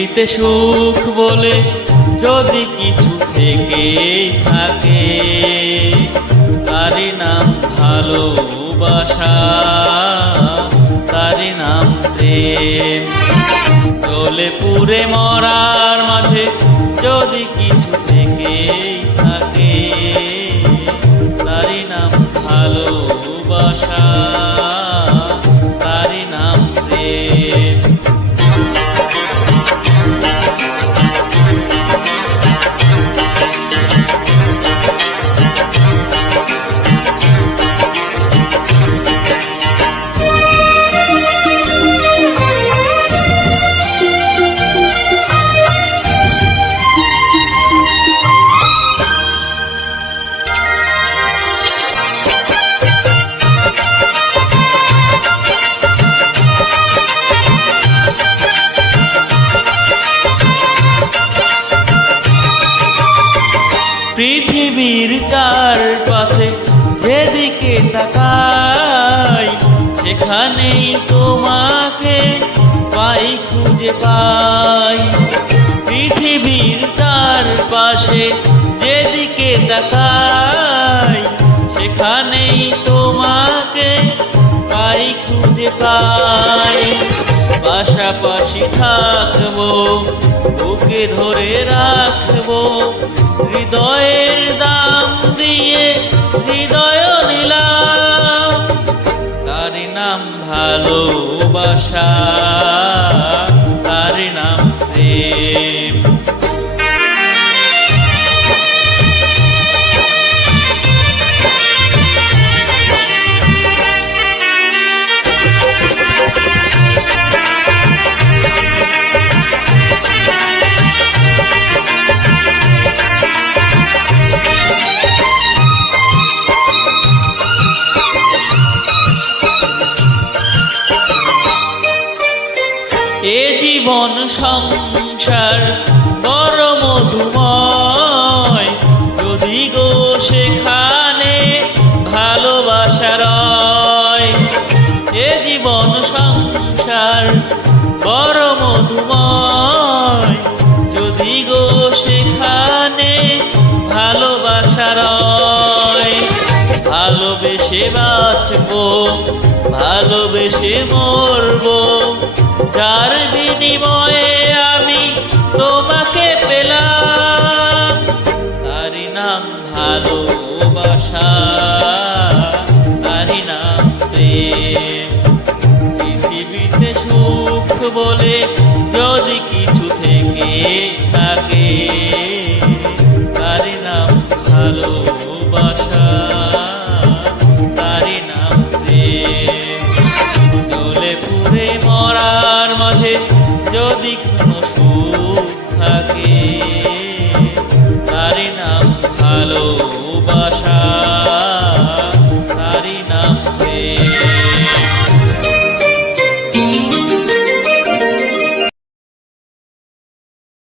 পৃথিবীতে সুখ বলে যদি কিছু থেকে থাকে, তারই নাম ভালোবাসা, তারই নাম প্রেম। জ্বলে পুড়ে মরার মাঝে যদি কিছু থেকে থাকে, তারই নাম ভালোবাসা, তারই নাম প্রেম। পৃথিবীর চারপাশে যেদিকে তাকাই, সেখানেই তোমাকে পাই, খুঁজে পাই। পৃথিবীর চারপাশে যেদিকে তাকাই, সেখানেই তোমাকে পাই, খুঁজে পাই। পাশাপাশি থাকবো, বুকে ধরে রাখবো, হৃদয়ের দাম দিয়ে হৃদয় নিলাম, তারই নাম ভালোবাসা, তারই নাম প্রেম। এ জীবন সংসার বড় মধুময়, যদি গো সেখানে ভালোবাসা রয়। এ জীবন সংসার বড় মধুময়, যদি গো সেখানে ভালোবাসা রয়। ভালোবেসে বাঁচবো, ভালোবেসে মরবো, যার বিনিময়ে আমি তোমাকে পেলাম, তারই নাম ভালোবাসা, তারই নাম প্রেম। পৃথিবীতে সুখ বলে যদি কিছু থেকে থাকে, তারই নাম ভালোবাসা।